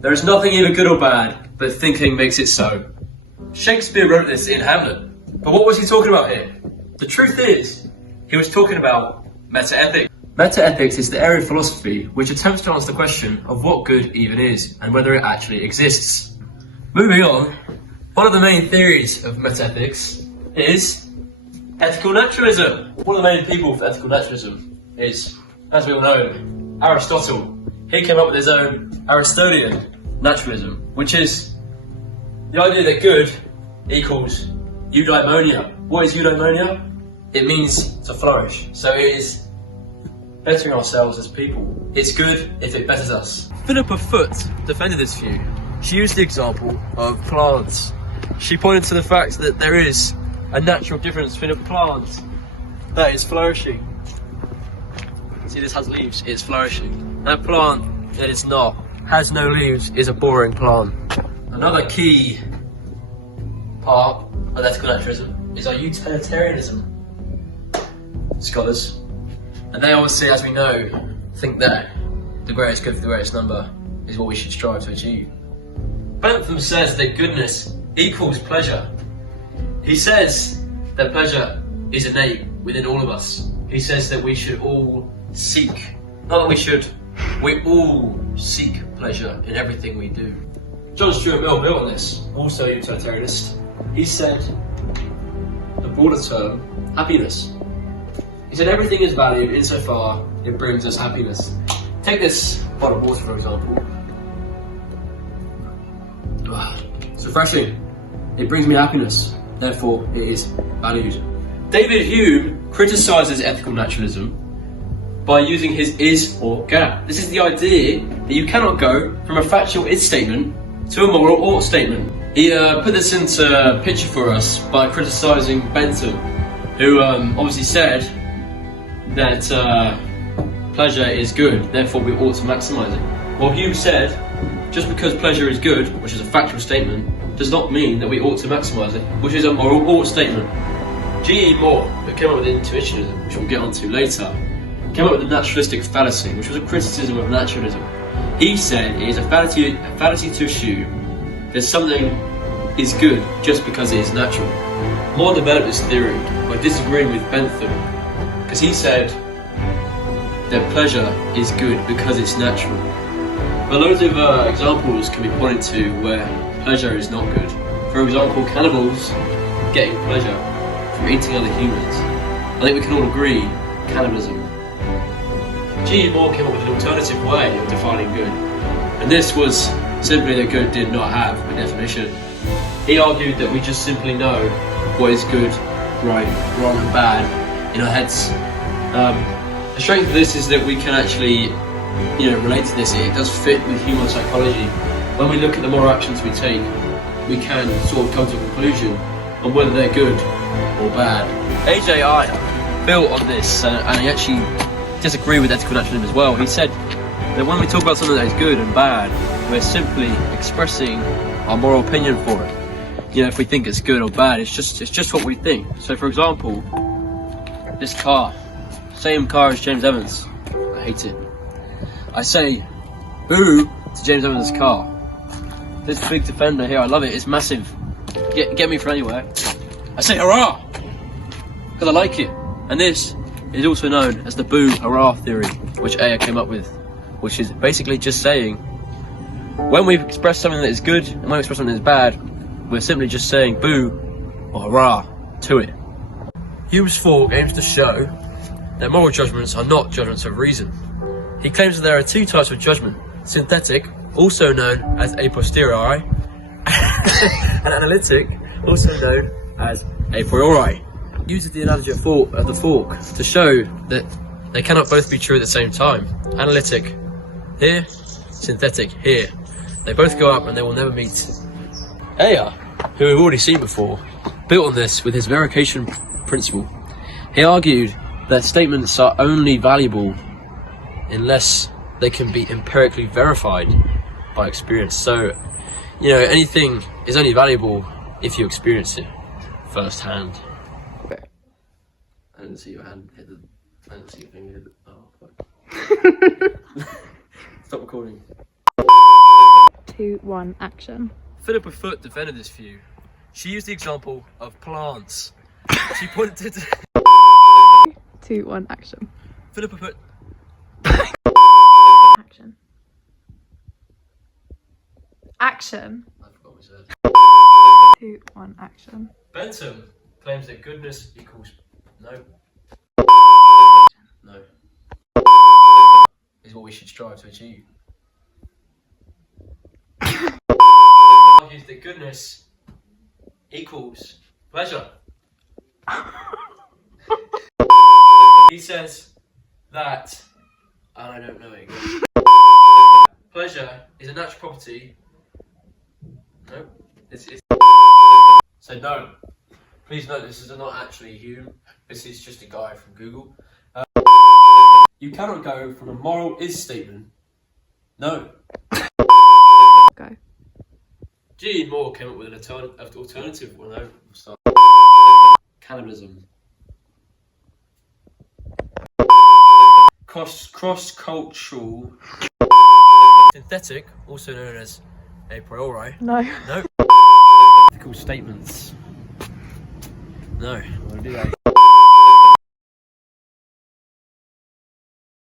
There is nothing either good or bad, but thinking makes it so. Shakespeare wrote this in Hamlet, but what was he talking about here? The truth is, he was talking about metaethics. Metaethics is the area of philosophy which attempts to answer the question of what good even is and whether it actually exists. Moving on, one of the main theories of metaethics is ethical naturalism. One of the main people for ethical naturalism is, as we all know, Aristotle. He came up with his own Aristotelian naturalism, which is the idea that good equals eudaimonia. What is eudaimonia? It means to flourish. So it is bettering ourselves as people. It's good if it betters us. Philippa Foot defended this view. She used the example of plants. She pointed to the fact that there is a natural difference between a plant that is flourishing. See, this has leaves, it's flourishing. And a plant that is not, has no leaves, is a boring plant. Another key part of ethical naturalism is our utilitarianism scholars. And they obviously, as we know, think that the greatest good for the greatest number is what we should strive to achieve. Bentham says that goodness equals pleasure. He says that pleasure is innate within all of us. He says that we should all seek, not that we should, we all seek pleasure in everything we do. John Stuart Mill built on this, also a utilitarianist. He said the broader term, happiness. He said everything is valued insofar it brings us happiness. Take this bottle of water for example. It's refreshing. It brings me happiness. Therefore, it is valued. David Hume criticises ethical naturalism by using his is or gap. This is the idea that you cannot go from a factual is statement to a moral ought statement. He put this into picture for us by criticising Bentham, who obviously said that pleasure is good, therefore we ought to maximise it. Well, Hume said, just because pleasure is good, which is a factual statement, does not mean that we ought to maximise it, which is a moral ought statement. G.E. Moore, who came up with intuitionism, which we'll get onto later, came up with the naturalistic fallacy, which was a criticism of naturalism. He said it is a fallacy to assume that something is good just because it is natural. Moore developed this theory by disagreeing with Bentham, because he said that pleasure is good because it's natural. But loads of examples can be pointed to where pleasure is not good. For example, cannibals getting pleasure from eating other humans. I think we can all agree, cannibalism. G.E. Moore came up with an alternative way of defining good, and this was simply that good did not have a definition. He argued that we just simply know what is good, right, wrong and bad in our heads. The strength of this is that we can actually relate to this. It does fit with human psychology. When we look at the moral actions we take, we can sort of come to a conclusion on whether they're good or bad. A.J. Ayer built on this, and he actually disagreed with ethical naturalism as well. He said that when we talk about something that is good and bad, we're simply expressing our moral opinion for it. If we think it's good or bad, it's just what we think. So, for example, this car, same car as James Evans. I hate it. I say, boo to James Evans' car. This big Defender here, I love it. It's massive. Get me from anywhere. I say hurrah because I like it. And this is also known as the boo hurrah theory, which Ayer came up with, which is basically just saying when we express something that is good and when we express something that is bad, we're simply just saying boo or hurrah to it. Hume's fork aims to show that moral judgments are not judgments of reason. He claims that there are two types of judgment: synthetic, also known as a posteriori, and analytic, also known as a priori. He uses the analogy of the fork to show that they cannot both be true at the same time. Analytic here, synthetic here. They both go up and they will never meet. Ayer, who we've already seen before, built on this with his verification principle. He argued that statements are only valuable unless they can be empirically verified by experience. So, anything is only valuable if you experience it firsthand. Okay. I didn't see your hand hit the... I didn't see your finger hit the... Oh, fuck. Stop recording. 2, 1, action. Philippa Foot defended this view. She used the example of plants. She pointed to 2, 1, action. Philippa Foot. Action. Action. I forgot what we said. 2, 1, action. Bentham claims that goodness equals no. No. Is what we should strive to achieve. Argues that goodness equals pleasure. He says that, and I don't know it again. Pleasure is a natural property. No, it's so no. Please note this is not actually Hume. This is just a guy from Google. You cannot go from a moral is statement. No. Go. Gene Moore came up with an alternative one. No. Start. Cannibalism. Cross-cultural. Synthetic, also known as a priori. No. No. Ethical statements. No, I'm gonna do that.